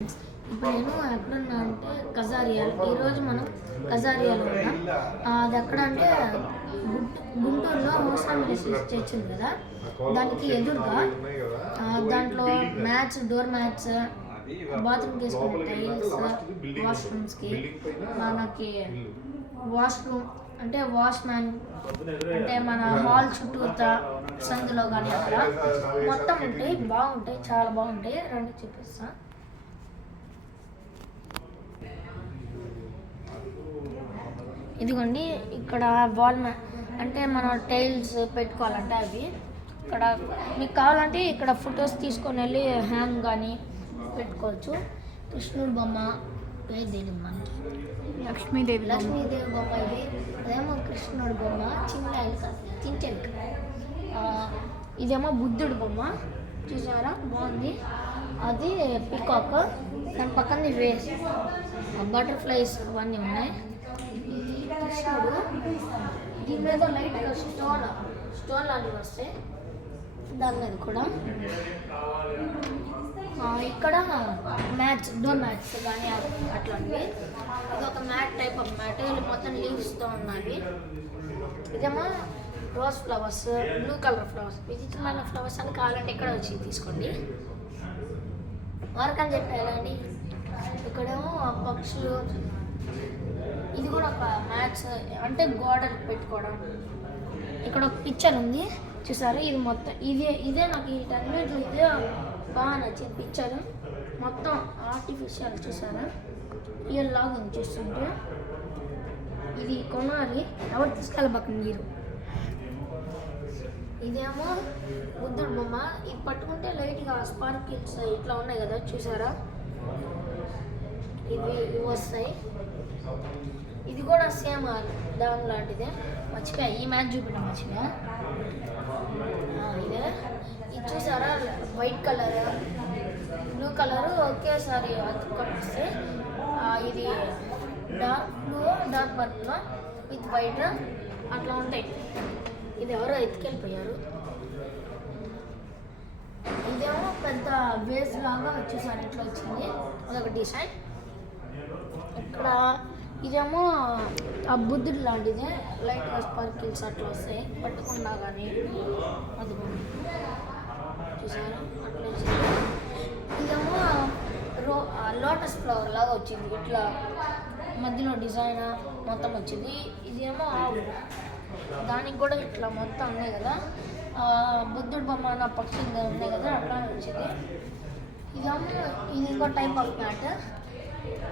ఇప్పుడు నేను ఎక్కడున్నా అంటే కజారియాలో. ఈరోజు మనం కజారియాలో ఉన్నాం. అది ఎక్కడ అంటే గుంటూరులో హోస్టామిలీ చర్చ్ ఉంది కదా, దానికి ఎదురుగా దాంట్లో మ్యాట్స్, డోర్ మ్యాట్స్, బాత్రూమ్కి వేసుకునే టైల్స్, వాష్రూమ్స్కి, మనకి వాష్రూమ్ అంటే వాష్ మ్యాన్ అంటే మన హాల్ చుట్టూతా సందులో కానీ అక్కడ మొత్తం ఉంటాయి. బాగుంటాయి, చాలా బాగుంటాయి. రండి చూపిస్తా. ఇదిగోండి, ఇక్కడ వాల్ మ్యాట్ అంటే మనం టైల్స్ పెట్టుకోవాలంటే అవి ఇక్కడ మీకు కావాలంటే ఇక్కడ ఫొటోస్ తీసుకొని వెళ్ళి హ్యాంగ్ కానీ పెట్టుకోవచ్చు. కృష్ణుడి బొమ్మ పేరు మనకి లక్ష్మీదేవి బొమ్మ. ఇది అదేమో కృష్ణుడి బొమ్మ, చించెలిక. ఇదేమో బుద్ధుడి బొమ్మ, చూసారా బాగుంది. అది పికాక్, దాని పక్కన వేస్ బటర్ఫ్లైస్ అవన్నీ ఉన్నాయి. ఇది కృష్ణుడు, దీని మీద లైట్గా స్టోన్ లాంటివి వస్తాయి దాని మీద కూడా. ఇక్కడ మ్యాట్స్, డోర్ మ్యాట్స్ కానీ అట్లాంటివి. ఇది ఒక మ్యాట్ టైప్ ఆఫ్ మ్యాట్, వీళ్ళు మొత్తం లీవ్స్తో ఉన్నవి. ఇదేమో rose flowers, blue colour flowers, విచిత్రమైన ఫ్లవర్స్ అని కావాలంటే ఇక్కడ వచ్చి తీసుకోండి. వర్క్ అని చెప్పారండి. ఇక్కడేమో పక్షులు. ఇది కూడా ఒక మ్యాట్స్ అంటే గోడలు పెట్టుకోవడం. ఇక్కడ ఒక పిక్చర్ ఉంది చూసారు, ఇది మొత్తం ఇదే నాకు వీటన్నిటిలో ఇదే బాగా నచ్చింది పిక్చర్. మొత్తం ఆర్టిఫిషియల్ చూసారా, రియల్ లాగా ఉంది చూస్తుంటే. ఇది కొనాలి, ఎవరు తీసుకెళ్ళబక్క మీరు. ఇదేమో బుద్ధుడు బొమ్మ, ఇది పట్టుకుంటే లైట్గా స్పార్కిల్స్ ఇట్లా ఉన్నాయి కదా చూసారా, ఇవి వస్తాయి. ఇది కూడా సేమ్ దాని లాంటిదే. మర్చిపోయా ఈ మ్యాచ్ చూపించడం మర్చిపోయా. ఇదే ఇది చూసారా, వైట్ కలర్, బ్లూ కలర్ ఒకేసారి అతుక్కొని వస్తాయి. ఇది dark blue, dark purple with white అట్లా ఉంటాయి. ఇది ఎవరో ఎత్తుకెళ్ళిపోయారు. ఇదేమో పెద్ద బేస్ లాగా చూసారు ఇట్లా వచ్చింది, అదొక డిజైన్. ఇక్కడ ఇదేమో ఆ బుద్ధుడు లాంటిదే, లైట్గా స్పార్కిల్స్ అట్లా వస్తాయి పట్టుకున్నా కానీ. అది చూసారా అట్లా వచ్చింది. ఇదేమో లోటస్ ఫ్లవర్ లాగా వచ్చింది, ఇట్లా మధ్యలో డిజైన్ మొత్తం వచ్చింది. ఇదేమో ఆవు, దానికి కూడా ఇట్లా మొత్తం ఉన్నాయి కదా, బుద్ధుడు బొమ్మ నా పక్షులు ఉన్నాయి కదా అట్లానే వచ్చింది. ఇదేమో ఇది ఇంకో టైప్ ఆఫ్ మ్యాట్.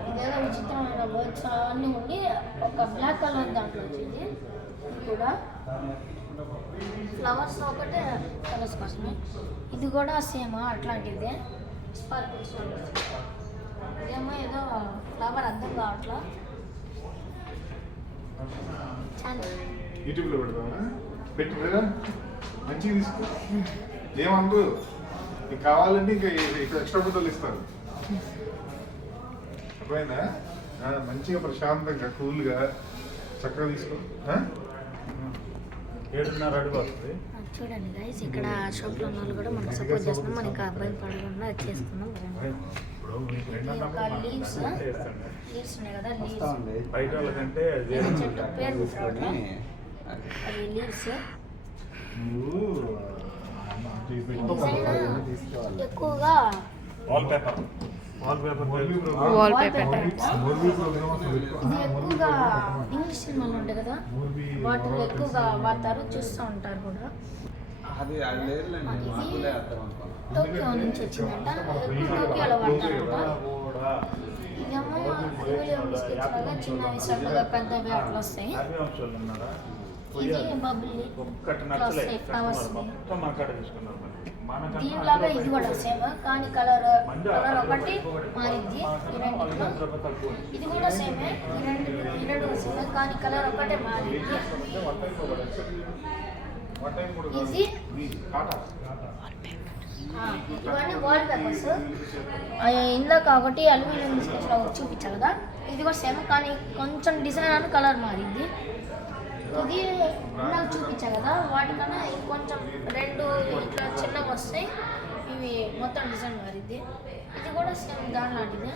ఇదేదో విచిత్రమైన బర్డ్స్ అన్నీ ఉండి ఒక బ్లాక్ కలర్ దాంట్లో వచ్చింది. ఇది కూడా ఫ్లవర్స్ ఒకటే కలర్స్ కోసమే. ఇది కూడా సేమ్ అట్లాంటిదే, స్పార్కిల్స్. ఇదేమో ఏదో ఫ్లవర్ అర్థం కావట్లా. యూట్యూబ్లో పెడతావా? పెట్టుగా మంచిగా తీసుకో, ఏమందు నీకు కావాలంటే ఇంకా ఇక్కడ ఎక్స్ట్రా ఫోటోలు ఇస్తారు. అర్థమైందా? మంచిగా ప్రశాంతంగా కూల్గా చక్కగా తీసుకో. 7:30 అడుగు వస్తుంది. చూడండి గైస్, ఇక్కడ షాప్లో ఉన్న వాళ్ళు కూడా మనకు సపోర్ట్ చేస్తున్నాం. మనకి అబ్బాయి పడకుండా చేసుకున్నాం. లీవ్స్ ఉన్నాయి కదా, లీవ్స్ బయట వాళ్ళకంటే చెట్టు పేరు అది లీవ్స్. డిజైన్ ఎక్కువగా వాల్ పేపర్ టైప్స్. ఇది ఎక్కువగా ఇంగ్లీష్ సినిమాలు ఉంటాయి కదా, వాటిలో ఎక్కువగా వాడతారు, చూస్తూ ఉంటారు కూడా. ఇది టోక్యో నుంచి వచ్చిందంట, టోక్యోలో వాడతారంట. ఇదేమో అల్యూమినియం బిస్కెట్స్ లాగా చిన్నవి, సన్నగా, పెద్దవి అట్లా వస్తాయి. ఇది బబుల్ వస్తాయి, ఫ్లవర్స్. దీనిలాగా ఇది కూడా సేమ్, కానీ కలర్ ఒకటి మారింది. ఇది కూడా సేమే, ఈ రెండు సేమే, కానీ కలర్ ఒకటే మారింది. ఇది ఇవన్నీ వాల్ పేపర్స్. ఇందులో కాబట్టి అల్యూమినియం బిస్కెట్స్ చూపించాలి కదా, ఇది కూడా సేమ్, కానీ కొంచెం డిజైన్ అని కలర్ మారింది. ఇది ఇందాక చూపించా కదా, వాటికన్నా ఇంకొంచెం రెండు ఇట్లా చిన్నగా వస్తాయి. ఇవి మొత్తం డిజైన్ మారింది. ఇది కూడా సేమ్ దాని లాంటిదే.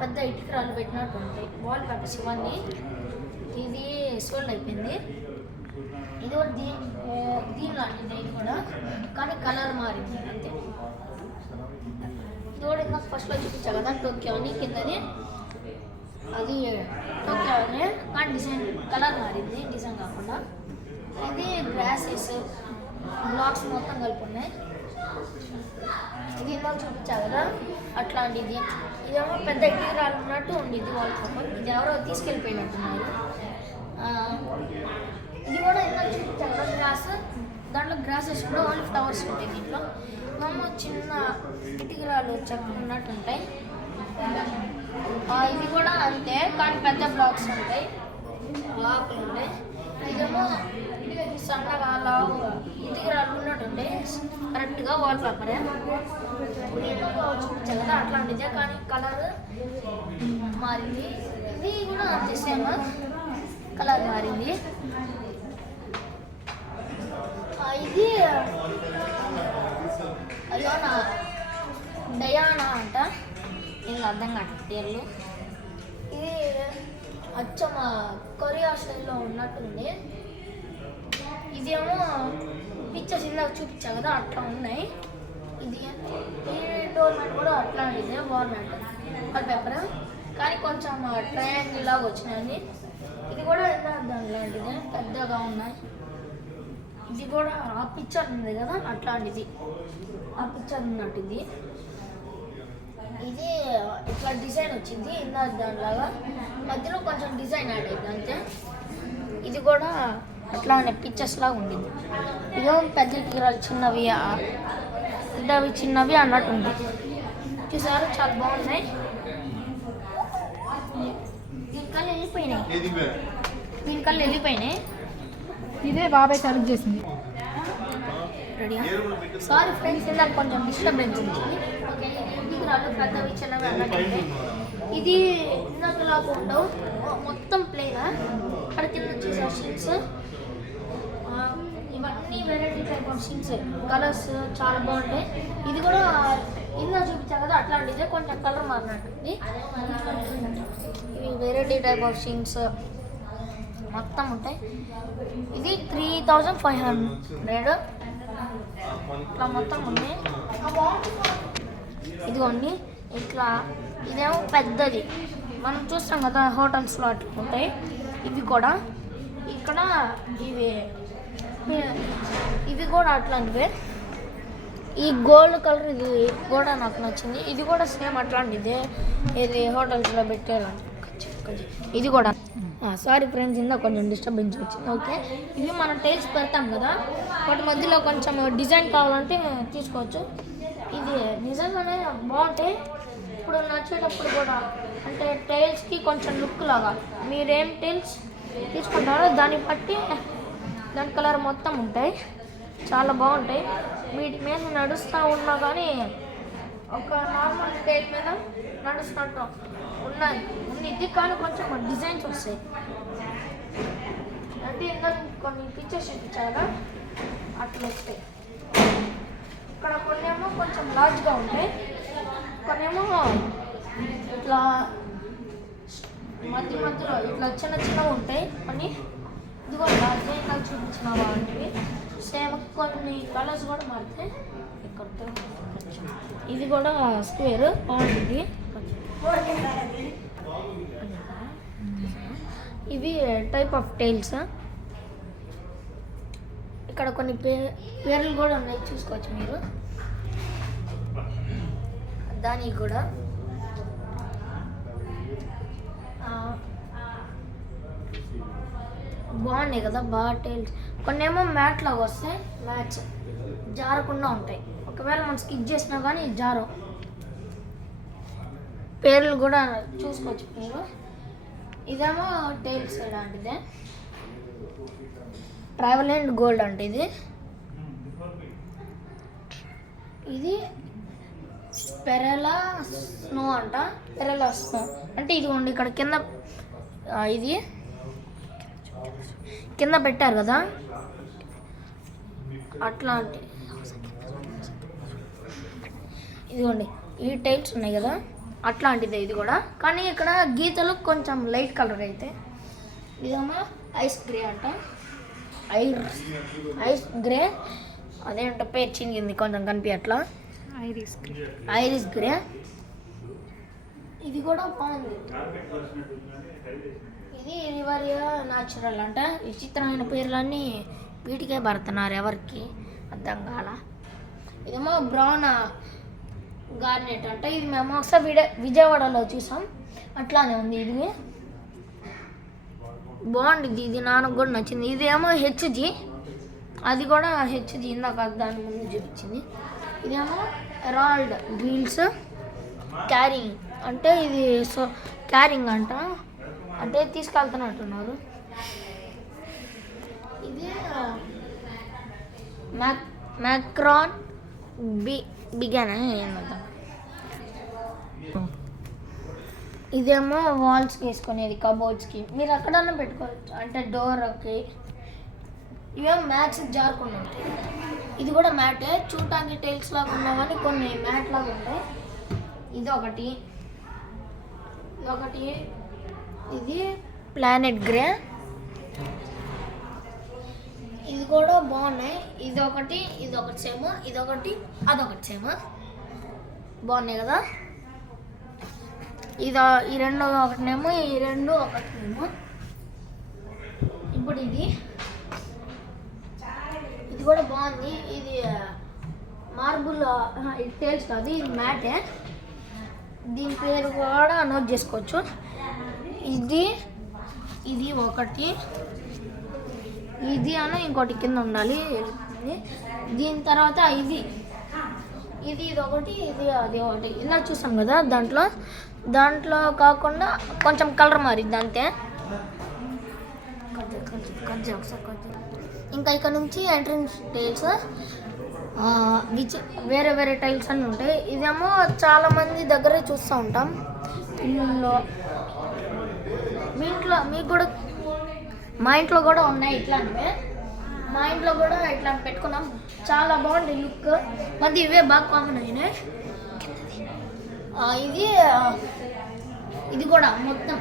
పెద్ద ఇటుక రాళ్ళు పెట్టినట్టు ఉంటాయి. వాల్ పేపర్స్ ఇవన్నీ. ఇది సోల్డ్ అయిపోయింది. ఇది కూడా దీని లాంటిది. ఇది కూడా కానీ కలర్ మారింది అంతే. ఇది కూడా ఇంకా ఫస్ట్లో చూపించా కదా టోక్యో అని, కిందది అది టోక్యో అని కానీ డిజైన్ కలర్ మారింది, డిజైన్ కాకుండా. ఇది గ్రాసెస్ బ్లాక్స్ మొత్తం కలిపి ఉన్నాయి. ఇది ఇందాక చూపించా కదా అట్లాంటిది. ఇదేమో పెద్ద ఇటీరాలు ఉన్నట్టు ఉండిద్ది వాల్ పేపర్. ఇది ఎవరో తీసుకెళ్ళిపోయినట్టున్నారు. ఇది కూడా ఇందాక చూపించా కదా గ్రాస్, దాంట్లో గ్రాసెస్ కూడా ఓన్లీ ఫ్లవర్స్ ఉంటాయి. దీంట్లో ఏమో చిన్న ఇటీరాలు చెక్క ఉన్నట్టు ఉంటాయి. ఇది కూడా అంతే కానీ పెద్ద బ్లాక్స్ ఉంటాయి, ఆకులు ఉంటాయి. ఇదేమో సన్నగా లావుగా ఇటీరాలు ఉన్నట్టు ఉంటాయి కరెక్ట్గా వాల్ పేపరే. చూపించా కదా అట్లాంటిదే కానీ కలర్ మారింది. ఇది కూడా అంతే సేమ్ కలర్ మారింది. ఇది అయోనా డయానా అంట, ఏం అర్థం కాదు పేర్లు. ఇది అచ్చమ కొరియా స్టైల్లో ఉన్నట్టుంది. ఇదేమో పిక్చర్స్ ఇందాక చూపించా కదా అట్లా ఉన్నాయి. ఇది ఈ డోర్ మ్యాట్ కూడా అట్లాంటిదే వాల్ మ్యాట్ వాల్ పేపర్ కానీ కొంచెం ట్రయాంగిల్ లాగా వచ్చినాయి. ఇది కూడా దాని లాంటిదే, పెద్దగా ఉన్నాయి. ఇది కూడా ఆ పిక్చర్ ఉంది కదా అట్లాంటిది, ఆ పిక్చర్ ఉన్నట్టు ఇది. ఇది ఇట్లా డిజైన్ వచ్చింది ఇందాక దానిలాగా, మధ్యలో కొంచెం డిజైన్ యాడ్ అయింది అంతే. ఇది కూడా అట్లానే పిక్చర్స్ లాగా ఉండింది. ఇదో పెద్ద కిరాలు చిన్నవి పెద్దవి చిన్నవి అన్నట్టు ఉంది. చూసారు చాలా బాగున్నాయి. దీనికల్లా వెళ్ళిపోయినాయి. ఇదే బాబాయ్ సెలెక్ట్ చేసింది. రెడీయా? సారీ ఫ్రెండ్స్, ఇందాక కొంచెం డిస్టర్బెన్స్ వచ్చింది. ఓకే, ఇంటికి రాళ్ళు పెద్దవి చిన్నవి అన్నట్టు. ఇది ఇందాకలాగా ఉండవు, మొత్తం ప్లేన్. అక్కడ కింద చూసే షీట్స్ ఇవన్నీ variety type of sheets, colours చాలా బాగుంటాయి. ఇది కూడా ఇందా చూపించా కదా అట్లాంటిదే, కొంచెం కలర్ మారినట్టుంది. ఇవి వెరైటీ టైప్ ఆఫ్ షీట్స్ మొత్తం ఉంటాయి. ఇది 3500 ఇట్లా మొత్తం ఉంది. ఇదిగోండి ఇట్లా. ఇదేమో పెద్దది, మనం చూస్తాం కదా హోటల్స్లో అట్లా ఉంటాయి. ఇవి కూడా ఇక్కడ ఇవి కూడా అట్లాంటివే. ఈ గోల్డ్ కలర్ ఇది కూడా నాకు నచ్చింది. ఇది కూడా సేమ్ అట్లాంటిదే, ఇది హోటల్స్లో పెట్టారు. ఇది కూడా సారీ ఫ్రెండ్స్, ఇందా కొంచెం డిస్టర్బెన్స్ వచ్చింది. ఓకే, ఇవి మనం టైల్స్ పెడతాం కదా, వాటి మధ్యలో కొంచెం డిజైన్ కావాలంటే తీసుకోవచ్చు. ఇది నిజంగానే బాగుంటాయి. ఇప్పుడు నచ్చేటప్పుడు కూడా అంటే టైల్స్కి కొంచెం లుక్ లాగా మీరేం టైల్స్ తీసుకుంటారో దాన్ని బట్టి దాని కలర్ మొత్తం ఉంటాయి, చాలా బాగుంటాయి. వీటి మీద నడుస్తూ ఉన్నా కానీ ఒక నార్మల్ టైల్ మీద నడుస్తున్నట్టు ఉంది కానీ కొంచెం డిజైన్స్ వస్తాయి. అంటే ఇందాక కొన్ని పిక్చర్స్ చూపించారా అట్లా వస్తాయి. ఇక్కడ కొన్ని ఏమో కొంచెం లార్జ్గా ఉంటాయి, కొన్ని ఏమో ఇట్లా మధ్యలో ఇట్లా చిన్నగా ఉంటాయి. కొన్ని ఇది కూడా లార్జ్ ఇంకా చూపించిన బాగుంటుంది. సేమ్ కొన్ని కలర్స్ కూడా మారుతాయి. ఇక్కడ ఇది కూడా స్క్వేర్ బాగుంటుంది. ఇవి టైప్ ఆఫ్ టైల్స్. ఇక్కడ కొన్ని పేర్లు కూడా ఉన్నాయి, చూసుకోవచ్చు మీరు. దానికి కూడా బాగున్నాయి కదా బాగా టైల్స్. కొన్ని ఏమో మ్యాట్ లాగా వస్తాయి, మ్యాట్స్ జారకుండా ఉంటాయి. ఒకవేళ మనం స్కిప్ చేసినా కానీ జారు. పేర్లు కూడా చూసుకోవచ్చు మీరు. ఇదేమో టైల్స్ లాంటిదే, ట్రావెల్ అండ్ గోల్డ్ అంటే ఇది పెరెలా స్నో అంట. పెరెలా స్నో అంటే ఇదిగోండి ఇక్కడ కింద ఇది కింద పెట్టారు కదా అట్లాంటి. ఇదిగోండి ఈ టైల్స్ ఉన్నాయి కదా అట్లాంటిదే ఇది కూడా, కానీ ఇక్కడ గీతలు కొంచెం లైట్ కలర్ అయితే. ఇదేమో ఐస్ గ్రే అంట, ఐస్ గ్రే. అదేంటో పేరు చింగింది కొంచెం కనిపించట్లా. Iris grey. ఇది కూడా బాగుంది. ఇది రివరియా న్యాచురల్ అంట. విచిత్రమైన పేర్లన్నీ వీటికే పడుతున్నారు, ఎవరికి అర్థం కాల. ఇదేమో బ్రౌన్ గార్నెట్ అంట. ఇది మేము ఒకసారి విజయవాడలో చూసాం, అట్లానే ఉంది. ఇది బాగుంటుంది, ఇది నాకు కూడా నచ్చింది. ఇదేమో హెచ్జి, అది కూడా హెచ్జి ఇందాక దాని ముందు చూపించింది. ఇదేమో ఎరాల్డ్ గ్రిల్స్ క్యారింగ్ అంటే ఇది క్యారింగ్ అంట, అంటే తీసుకెళ్తున్నట్టున్నారు. ఇది మ్యాక్రాన్ బిగానా ఏమంటాం. ఇదేమో వాల్స్కి వేసుకునేది, కబోర్డ్స్కి మీరు ఎక్కడన్నా పెట్టుకోవచ్చు, అంటే డోర్కి. ఇవేమో మ్యాట్స్ జారుకుండా ఉంటాయి. ఇది కూడా మ్యాటే, చూడటానికి టైల్స్ లాగా ఉన్నామని కొన్ని మ్యాట్ లాగా ఉంటాయి. ఇది ఒకటి, ఇది ప్లానెట్ గ్రే. ఇది కూడా బాగున్నాయి. ఇది ఒకటి సేమ్, ఇదొకటి అదొకటి సేమ్. బాగున్నాయి కదా. ఈ రెండు ఒకటినేమో, ఈ రెండు ఒకటినేమో. ఇప్పుడు ఇది కూడా బాగుంది. ఇది మార్బుల్ టైల్స్ కాదు, ఇది మ్యాటే. దీని పేరు కూడా నోట్ చేసుకోవచ్చు. ఇది ఒకటి, ఇది అను ఇంకోటి కింద ఉండాలి. దీని తర్వాత ఇది ఒకటి, ఇది అది ఒకటి. ఇలా చూసాం కదా, దాంట్లో కాకుండా కొంచెం కలర్ మారింది అంతే. ఇంకా ఇక్కడ నుంచి ఎంట్రన్స్ టైల్స్ వేరే టైల్స్ అన్నీ ఉంటాయి. ఇదేమో చాలామంది దగ్గరే చూస్తూ ఉంటాం ఇల్లులో. మీకు కూడా మా ఇంట్లో కూడా ఉన్నాయి ఇట్లాంటివి. మా ఇంట్లో కూడా ఇట్లా పెట్టుకున్నాం, చాలా బాగుంది లుక్. మళ్ళీ ఇవే బాగా కామన్ అయినాయి. ఇది కూడా మొత్తం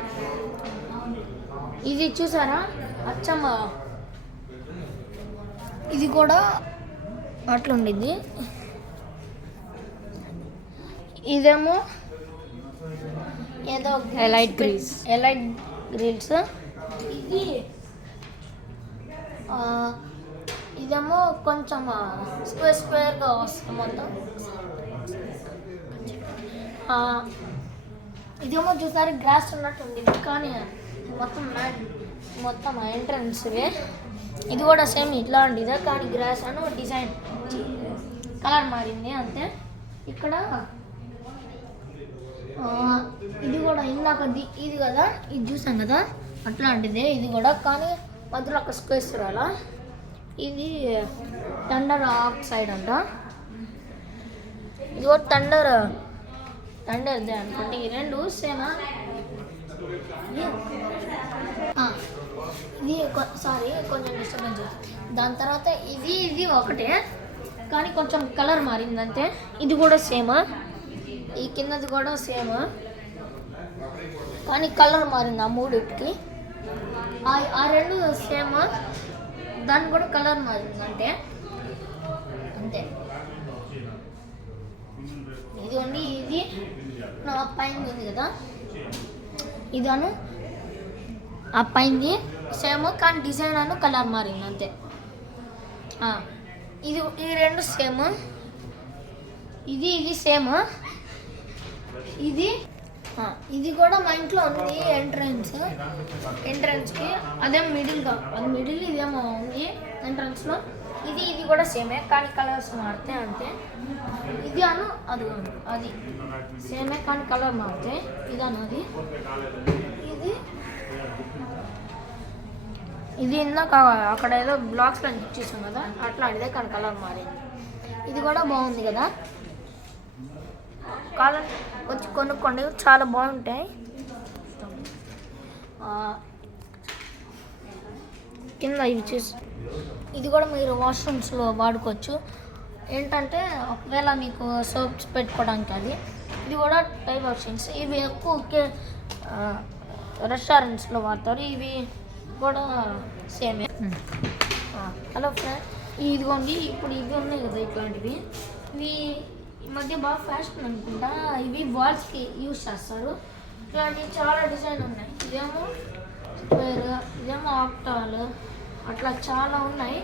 ఇది చూసారా, అచ్చమ్మ ఇది కూడా అట్లా ఉండిద్ది. ఇదేమో ఏదో ఎలైట్ గ్రిల్స్. ఇదేమో కొంచెం స్క్వేర్గా వస్తుంది మొత్తం. ఇదేమో చూసారు గ్రాస్ ఉన్నట్టు ఉంది, కానీ మొత్తం ఎంట్రన్స్వే. ఇది కూడా సేమ్ ఇట్లాంటిదే, కానీ గ్రాస్ అని డిజైన్ కలర్ మారింది అంతే. ఇక్కడ ఇది కూడా ఇందాకది ఇది కదా, ఇది చూసాం కదా అట్లాంటిదే ఇది కూడా, కానీ మధ్యలో ఒక స్పేస్ రాలా. ఇది థండర్ ఆక్సైడ్ అంట. ఇది కూడా థండర్దే అనుకోండి. ఈ రెండు సేమా. ఇది కొంచెం డిస్టర్బెన్స్. దాని తర్వాత ఇది ఒకటే, కానీ కొంచెం కలర్ మారింది అంతే. ఇది కూడా సేమ్, ఈ కిందది కూడా సేమ్, కానీ కలర్ మారింది ఆ మూడింటికి. ఆ రెండు సేమ్, దాన్ని కూడా కలర్ మారింది అంతే. ఇది నా పైన ఉంది కదా, ఇదను ఆ పైంది సేమ్, కానీ డిజైన్ అను కలర్ మారింది అంతే. ఈ రెండు సేమ్. ఇది సేమ్. ఇది కూడా మా ఇంట్లో ఉంది ఎంట్రన్స్కి. అదేమో మిడిల్ ఇదేమో ఉంది ఎంట్రన్స్లో. ఇది కూడా సేమే, కానీ కలర్స్ మారుతాయి అంతే. ఇది అను అది సేమే, కానీ కలర్ మారుతాయి. అది ఇది ఇందాక అక్కడ ఏదో బ్లాక్స్లో చూసాం కదా అట్లాంటిదే, కానీ కలర్ మారింది. ఇది కూడా బాగుంది కదా, కావాలంటే వచ్చి కొనుక్కోండి, చాలా బాగుంటాయి. కింద ఇవి చూసి ఇది కూడా మీరు వాష్రూమ్స్లో వాడుకోవచ్చు. ఏంటంటే ఒకవేళ మీకు సోప్స్ పెట్టుకోవడానికి అది ఇది కూడా టైప్ ఆఫ్ షైన్స్. ఇవి ఎక్కువ రెస్టారెంట్స్లో వాడతారు. ఇవి కూడా సేమే. హలో ఫ్రెండ్, ఇదిగోండి ఇప్పుడు ఇవి ఉన్నాయి కదా ఇట్లాంటివి. ఇవి ఈ మధ్య బాగా ఫ్యాషన్ అనుకుంటా. ఇవి వాల్స్కి యూజ్ చేస్తారు. ఇట్లాంటివి చాలా డిజైన్ ఉన్నాయి. ఇదేమో స్క్వేర్, ఇదేమో ఆక్టాల్, అట్లా చాలా ఉన్నాయి.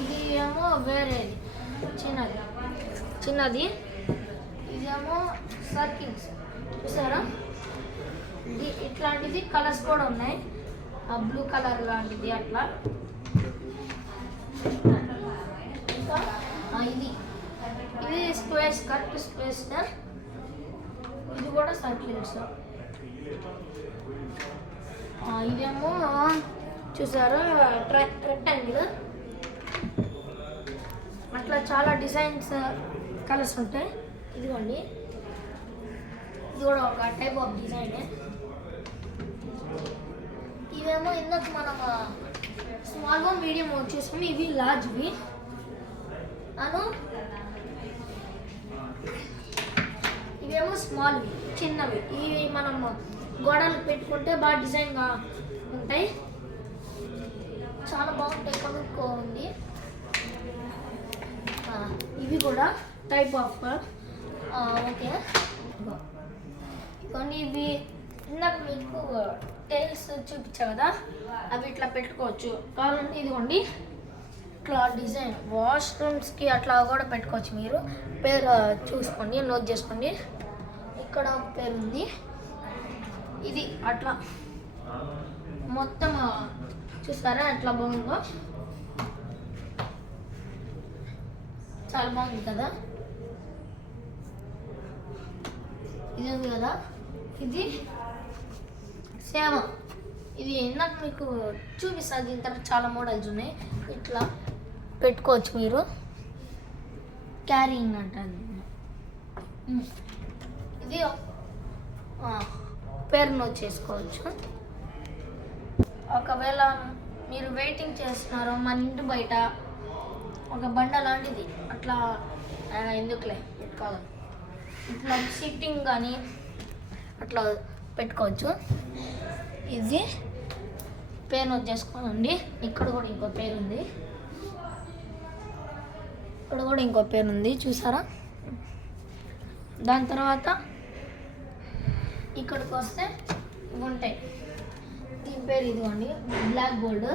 ఇది ఏమో వేరేది చిన్నది. ఇదేమో సర్కిల్స్ చూసారా. ఇట్లాంటిది కలర్స్ కూడా ఉన్నాయి. బ్లూ కలర్ లాంటిది అట్లా. ఇంకా ఇది స్క్వేర్స్, కరెక్ట్ స్క్వేర్స్. ఇది కూడా సర్కిల్స్. ఇదేమో చూసారా రెక్టాంగిల్. అట్లా చాలా డిజైన్స్ కలర్స్ ఉంటాయి. ఇదిగోండి, ఇది కూడా ఒక టైప్ ఆఫ్ డిజైనే. ఇవేమో ఇందాక మనం స్మాల్ మీడియం వచ్చేసాము. ఇవి లార్జ్వి. ఇవేమో స్మాల్వి, చిన్నవి. ఇవి మనం గోడలు పెట్టుకుంటే బాగా డిజైన్గా ఉంటాయి. చాలా బాగుంటాయి, కొనుక్కోండి. ఇవి కూడా టైప్ ఆఫ్ ఓకే. కొన్ని ఇవి ఇందాక మీకు టైల్స్ చూపించా కదా, అవి ఇట్లా పెట్టుకోవచ్చు. కావాలంటే ఇదిగోండి ఇట్లా డిజైన్ వాష్రూమ్స్కి అట్లా కూడా పెట్టుకోవచ్చు. మీరు పేరు చూసుకోండి, నోట్ చేసుకోండి. ఇక్కడ ఒక పేరు ఉంది. ఇది అట్లా మొత్తం చూస్తారా ఎట్లా బాగుందో. చాలా బాగుంది కదా. ఇది ఉంది కదా, ఇది సేమ్. ఇది ఇందాక మీకు చూపిస్తుంది. దీని తర్వాత చాలా మోడల్స్ ఉన్నాయి. ఇట్లా పెట్టుకోవచ్చు మీరు. క్యారింగ్ అంటారు. ఇది పేరు నోట్ చేసుకోవచ్చు. ఒకవేళ మీరు వెయిటింగ్ చేస్తున్నారో మన ఇంటి బయట ఒక బండ లాంటిది అట్లా ఎందుకులే పెట్టుకోవాలి. ఇట్లా సిట్టింగ్ కానీ అట్లా పెట్టుకోవచ్చు. ఇది పేరు నోట్ చేసుకోనండి. ఇక్కడ కూడా ఇంకో పేరు ఉంది. ఇక్కడ కూడా ఇంకో పేరు ఉంది చూసారా. దాని తర్వాత ఇక్కడికి వస్తే ఇవి ఉంటాయి. దీని పేరు ఇదిగోండి, బ్లాక్ గోల్డ్.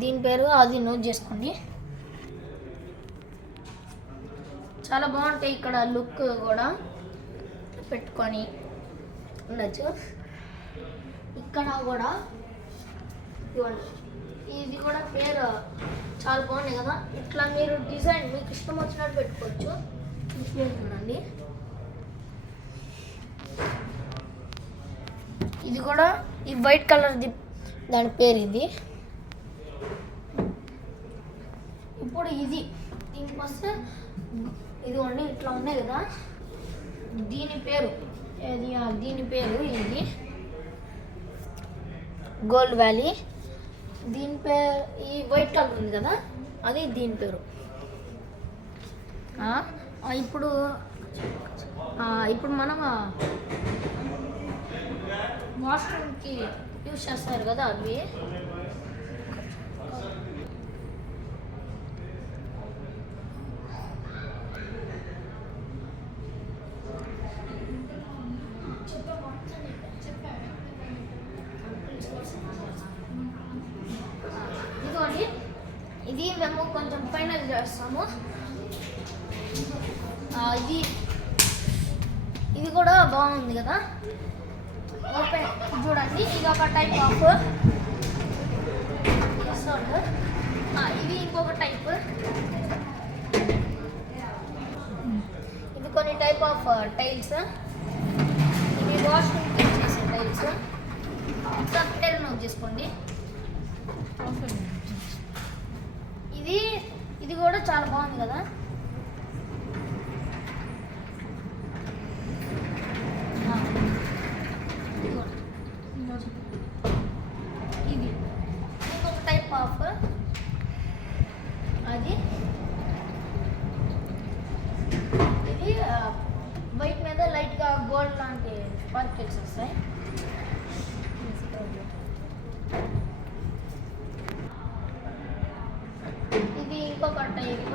దీని పేరు అది నోట్ చేసుకోండి. చాలా బాగుంటాయి. ఇక్కడ లుక్ కూడా పెట్టుకొని ఉండొచ్చు. ఇక్కడ కూడా ఇవ్వండి. ఇది కూడా పేరు చాలా బాగున్నాయి కదా. ఇట్లా మీరు డిజైన్ మీకు ఇష్టం వచ్చినట్టు పెట్టుకోవచ్చు. చూడండి, ఇది కూడా ఈ వైట్ కలర్ది దాని పేరు ఇది. ఇప్పుడు దీనికి వస్తే ఇదిగోండి ఇట్లా ఉన్నాయి కదా. దీని పేరు ఇది గోల్డ్ వ్యాలీ. దీని పేరు ఈ వైట్ కలర్ ఉంది కదా, అది దీని పేరు. ఇప్పుడు మనం వాష్రూమ్కి యూజ్ చేస్తారు కదా అవి. ఇదిగోండి, ఇది మేము కొంచెం ఫైనల్ చేస్తాము. ఇది కూడా బాగుంది కదా. ఓపెన్ చూడండి, ఇది ఒక టైప్ ఆఫ్ ఇది ఇంకొక టైప్. ఇది కొన్ని టైప్ ఆఫ్ టైల్స్. ఇవి వాష్రూమ్ చేసే టైల్స్. ఒకసారి పేరు నోట్ చేసుకోండి. ఇది కూడా చాలా బాగుంది కదా. ఇది ఇంకొక టైప్ ఆఫ్ స్పార్కిల్స్ వస్తాయి. ఇది ఇంకొక టైప్.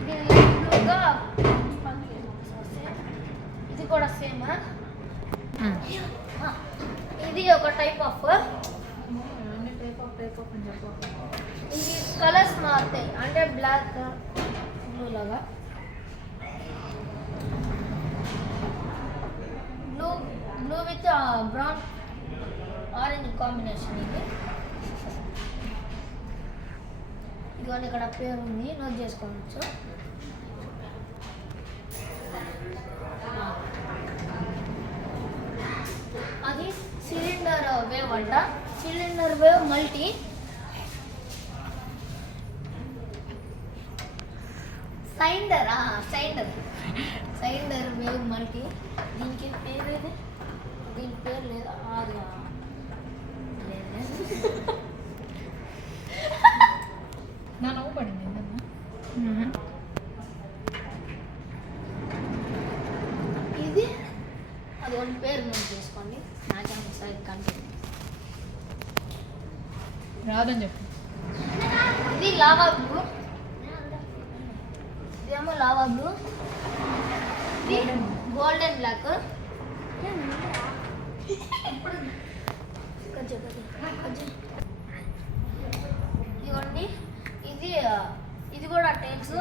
ఇది బ్లూగా ఇది కూడా సేమ్. ఇది ఒక టైప్ ఆఫ్. ఇది కలర్స్ మారుతాయి, అంటే బ్లాక్ బ్లూ లాగా. Blue with brown orange combination. ఇది ఇదిగోండి ఇక్కడ పేరు ఉంది, నోట్ చేసుకోవచ్చు. అది సిలిండర్ వేవ్ అంట. Cylinder wave multi. Cylinder wave multi. దీనికి పేరు ఏది? దీని పేరు లేదా? అది నా నవ్వు పడింది ఏంటమ్మా? ఇది అది ఒక పేరు నోట్ చేసుకోండి. నాకేమో సైడ్ కంటే రాదని చెప్పు. ఇది లావా బ్లూ. ఇదేమో లావా బ్లూ. ఇది గోల్డెన్ బ్లాక్. ఇవ్వండి. ఇది కూడా టైప్స్,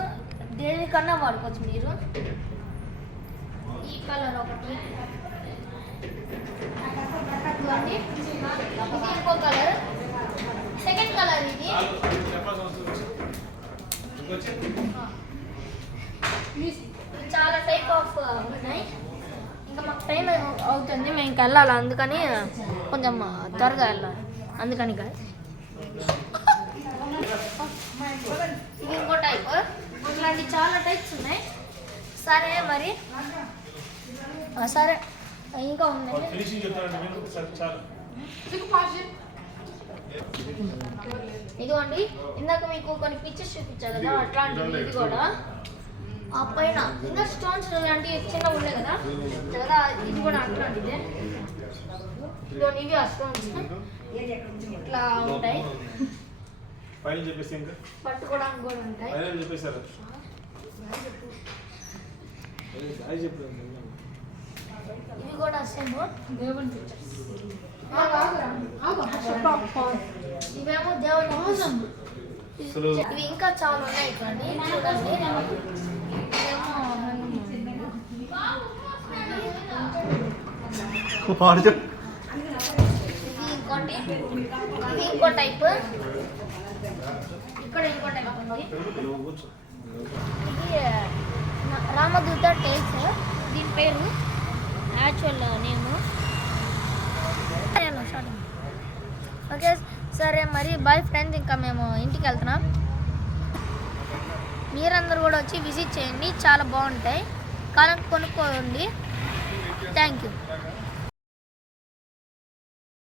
దేనికన్నా వాడుకోవచ్చు మీరు. ఈ కలర్ ఒకటి ఇవ్వండి. ఇది ఇంకో కలర్, సెకండ్ కలర్. ఇది చాలా టైప్ ఆఫ్ ఉన్నాయి. ఇంకా మాకు టైం అవుతుంది, మేము ఇంకా వెళ్ళాలి. అందుకని కొంచెం త్వరగా వెళ్ళాలి. అందుకని ఇక్కడ ఇది ఇంకో టైప్. ఇట్లాంటి చాలా టైప్స్ ఉన్నాయి. సరే మరి, సరే ఇంకా ఉన్నాయి. ఇదిగోండి, ఇందాక మీకు కొన్ని పిక్చర్స్ చూపించారు కదా, అట్లాంటివి. ఇది కూడా ఆ పైన ఇంకా స్టోన్స్ లాంటివి చిన్న ఉన్నాయి కదా, కదా ఇది కూడా అట్లాంటిదే. ఇదిగోండి, ఇవి ఆ స్టోన్స్ ఇట్లా ఉంటాయి. పట్టుకోవడానికి కూడా ఉంటాయి. ఇవి కూడా సేమ్ దేవుని పిక్చర్స్. ఇవేమో దేవుని కోసం. ఇవి ఇంకా చాలా ఉన్నాయి చూడండి. ఇది ఇంకో టైప్. ఇక్కడ ఇంకో టైప్ ఉంది. ఇది రామదూత టైల్స్. దీని పేరు యాక్చువల్ నేమ్. ఓకే సరే మరి, బాయ్ ఫ్రెండ్స్. ఇంకా మేము ఇంటికి వెళ్తున్నాం. మీరందరూ కూడా వచ్చి విజిట్ చేయండి, చాలా బాగుంటాయి. కొనుక్కోండి. Thank you.